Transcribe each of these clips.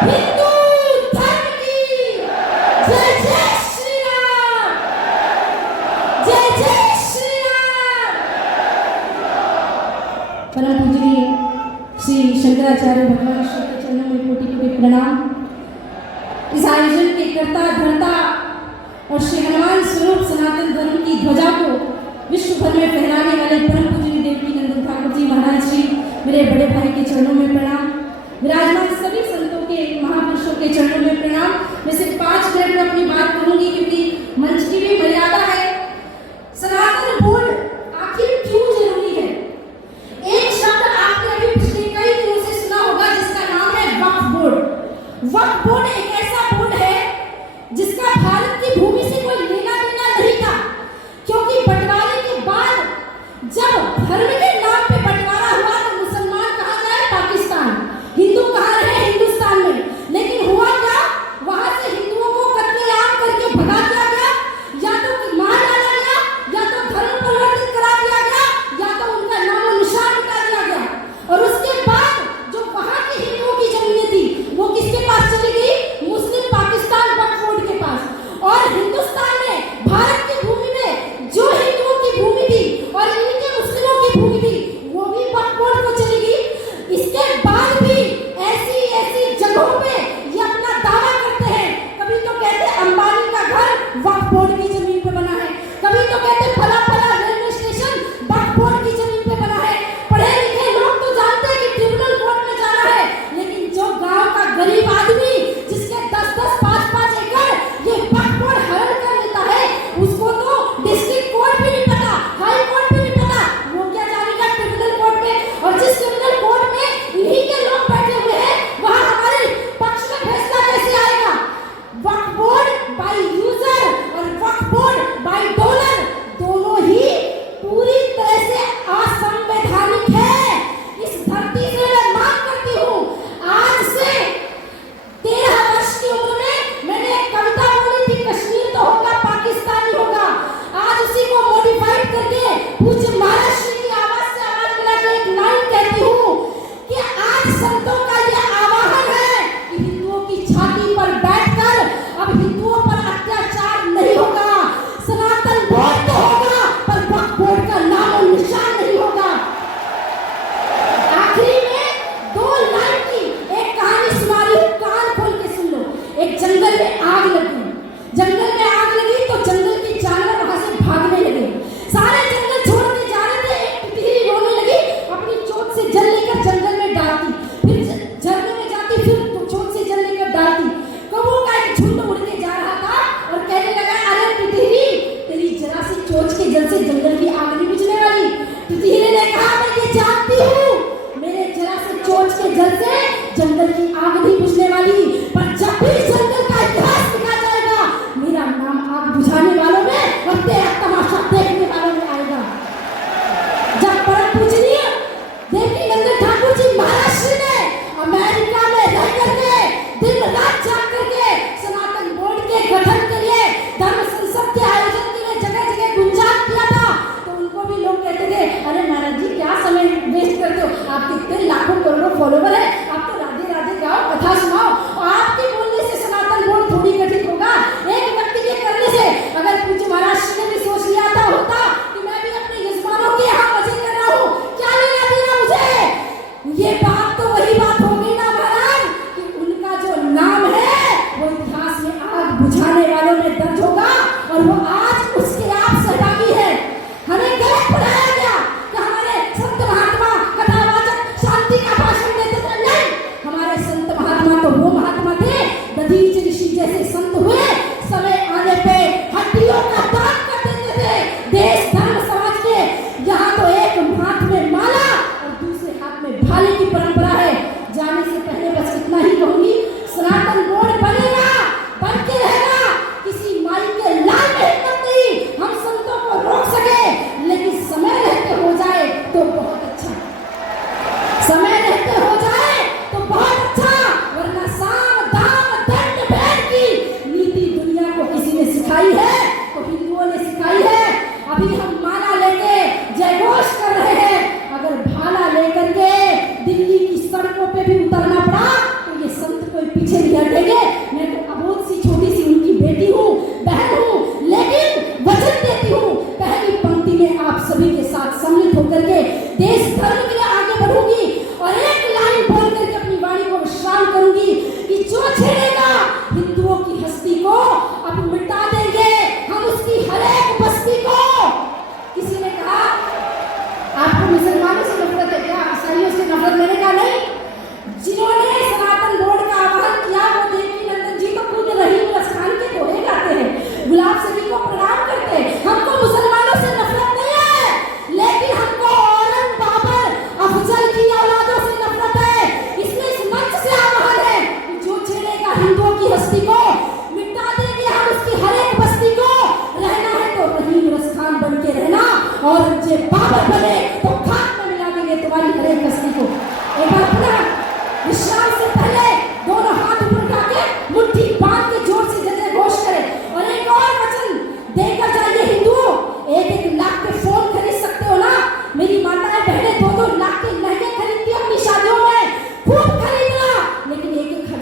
हिंदू धर्म की जय जय श्री राम, जय जय श्री राम। परम पूजनीय श्री शंकराचार्य भगवान श्री के चरणों में कोटि कोटि प्रणाम। इस आयोजन के कर्ता धर्ता और श्री हनुमान स्वरूप सनातन धर्म की ध्वजा को विश्व भर में फहराने वाले परम पूजनीय देवकी नंदन ठाकुर जी महाराज जी, मेरे बड़े भाई के चरणों में प्रणाम। विराजमान सभी संतों के महापुरुषों के चरणों में प्रणाम। मैं सिर्फ 5 मिनट में अपनी बात करूंगी क्योंकि मंच की भी मर्यादा है। सनातन बोर्ड आखिर क्यों जरूरी है? एक शब्द आपने अभी पिछले कई दिनों से सुना होगा जिसका नाम है वक्फ बोर्ड। वक्फ बोर्ड एक ऐसा बोर्ड है जिसका भारत की भूमि से कोई लेना देना नहीं था, क्योंकि बंटवारे के बाद जब धर्म के नाम पे बंटवारा हुआ तो मुसलमान कहाँ जाए? पाकिस्तान। हिंदू कहाँ रहे? हिंदुस्तान में। लेकिन हुआ क्या? वहां से हिंदुओं को कत्लेआम करके भगा दिया गया, या तो मार डाला गया, या तो धर्म परिवर्तित करा दिया गया, या तो उनका नाम और निशान मिटा दिया गया। और उसके बाद जो वहां के हिंदुओं की जमीनें थी वो किसके पास चली गई?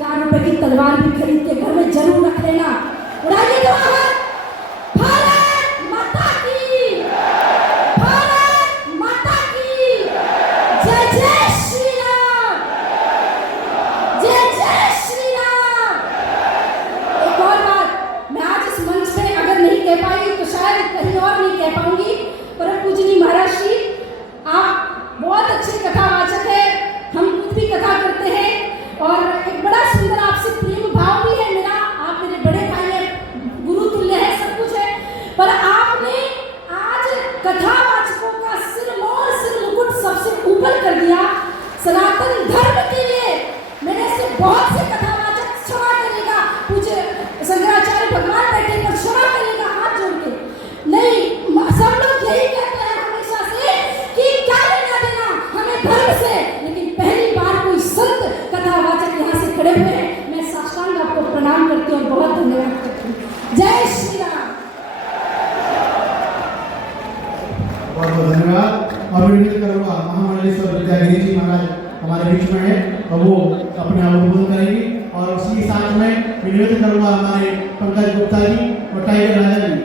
4 रुपए की तलवार भी खरीद के घर में जरूर रख लेना। उड़ाइए जवाहर। भारत माता की, भारत माता की जय जय श्री राम, जय जय श्री राम। एक और बात मैं आज इस मंच पे अगर नहीं कह पाई तो शायद कहीं और नहीं कह पाऊंगी, पर पूजनीय महाराज श्री आप बहुत अच्छे कथावाचक है, हम खुद भी कथा करते हैं और एक बड़ा सुंदर आपसे प्रेम भाव भी है मेरा। आप मेरे बड़े भाई हैं, गुरु तुल्य है, सब कुछ है, पर आपने आज कथावाचकों का सिरमौर सिर मुकुट सबसे ऊपर कर दिया सनातन धर्म के लिए। मैंने से बहुत से कथावाचक क्षमा करेगा, पूछे शंकराचार्य भगवान बैठे पर क्षमा करेगा हाथ जोड़ के। नहीं, सब लोग यही कहते हैं हमेशा से कि क्या लेना देना हमें धर्म से, लेकिन पहली बार कोई संत कथावाचक यहाँ से खड़े हुए हैं। मैं साष्टांग आपको प्रणाम करती हूँ और बहुत धन्यवाद करती हूँ। जय श्री राम। बहुत बहुत धन्यवाद। और मैं विनती करूँगा महामंडलेश्वर विद्यागिरी जी महाराज हमारे बीच में है और वो अपने आप उद्बोधन करेंगे। और उसी के साथ में विनती करूँगा हमारे पंकज गुप्ता जी और टाइगर राजा जी।